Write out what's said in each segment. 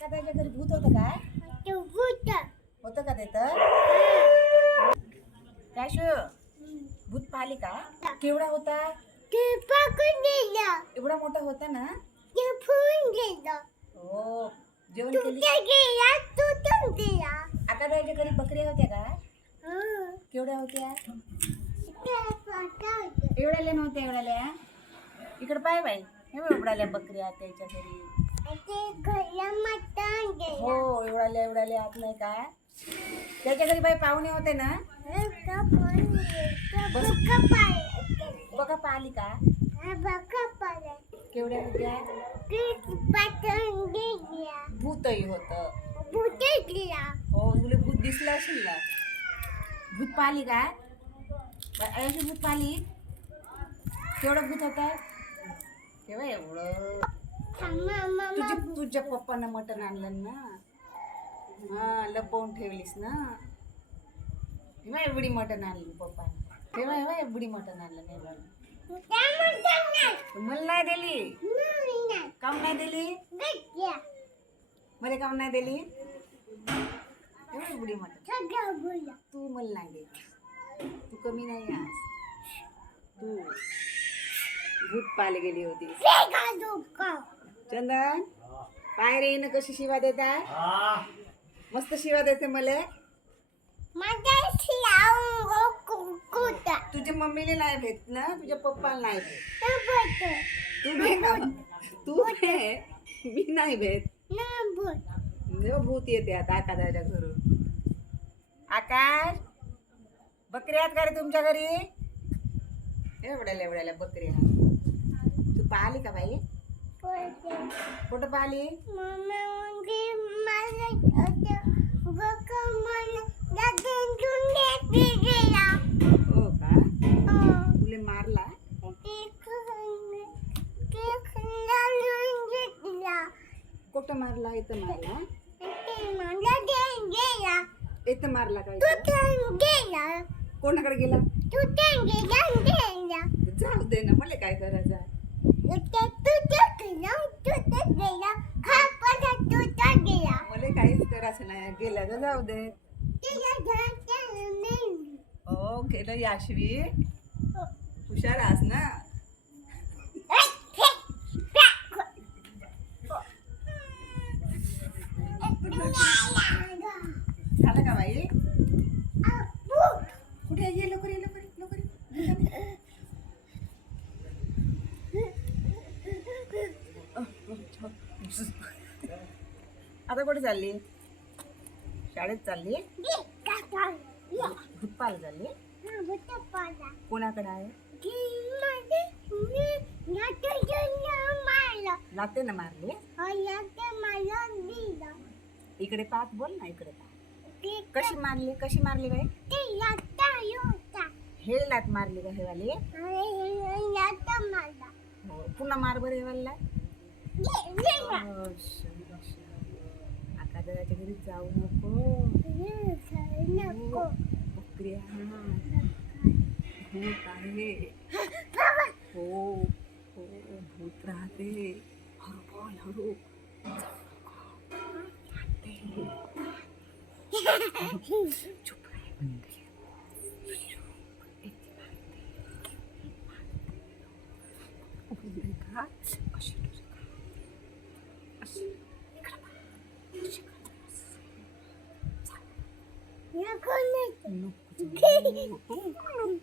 का त्याच्या घरी भूत होतं काय? होतं का ते तर? काय शो? भूत पाहिली का? केवढा होता? एवढा मोठा होता ना? हो जेवण केली? आता त्याच्या घरी बकऱ्या होत्या का? हं. केवढ्या होत्या. एवढ्याल्या नव्हत्या एवढ्याल्या इकडे पाय बाई. हे बघ, एवढ्याल्या बकऱ्या त्याच्या घरी. हो एवढ्याल्या एवढ्याल्या आत नाही का त्याच्या घरी बाई पाहुणे होते ना? बघा पाहिली का? केवढ्या होत्या भूतही होतं. हो तुला भूत दिसलं असेल ना? भूत पाहिली का? अशी भूत पाहिली? केवढं भूत होता? केव्हा एवढं. तुझ्या तुझ्या पप्पानं मटण आणलं ना? हा लपवून ठेवलीस ना? तेव्हा एवढी मटण आणली पप्पा. तेव्हा एव्हा एवढी मटण आणलं नाही मला नाही दिली. नाही नाही दिली? मला काऊन नाही दिली? तेव्हा एवढी मटण. तू मला नाही देत तू कमी नाही आज तू. भूत पाले गेली होती. चंदन पाय रे हिनं कशी शिवा देत आहे? मस्त शिवा देते मला. तुझ्या मम्मीला नाही भेट ना? तुझ्या पप्पाला नाही भेट तू भे ना? तू भे मी नाही भेट. भूत येते आता आकाशाच्या घरून. आकाश बकऱ्या आहेत का रे तुमच्या घरी? एवढ्याला एवढ्याला बकऱ्या तू पाहिली का बाई? कुठं पाहिली? म्हणजे हो का? हो. तुले मारला? कुठं मारला इथं मारला? इथं मारला का कोणाकडे गेला. जाऊ दे ना मला काय करायचं आहे? ते तू तर गेला तू तर गेला हा पण तू तर गेला मला काहीच नाही गेला तर जाऊ दे. हो गेलं याशवी हुशार आस ना? झालं का बाई? कुठे ये लवकर ये लवकर लवकर. आता कुठे चालली? शाळेत चालली? दुप्पाला चालली कोणाकडे आहे? लाते ना मारले? इकडे पाहत बोल ना इकडे पाहत. कशी मारली कशी मारली बाई? हे लात मारली का हेवाली? हो पुन्हा मार बरं आता त्याच्या घरी जाऊ नको बकऱ्या भूत आहे हो हो भूत राहते हळू बोल हळू चुप का अशी तुझी अशी इकडं बघ. तुझ्याकडे नको जाऊ. नको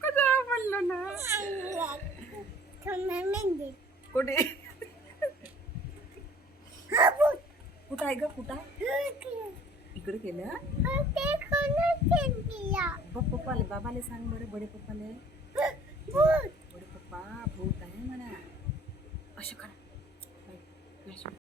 जाऊ म्हणलं ना कुठे? कुठं आहे ग कुठं इकडे केलं पप्पाले बाबाले सांग बरं बडे पप्पाले. बडे पप्पा भूत आहे म्हणा. असं करा.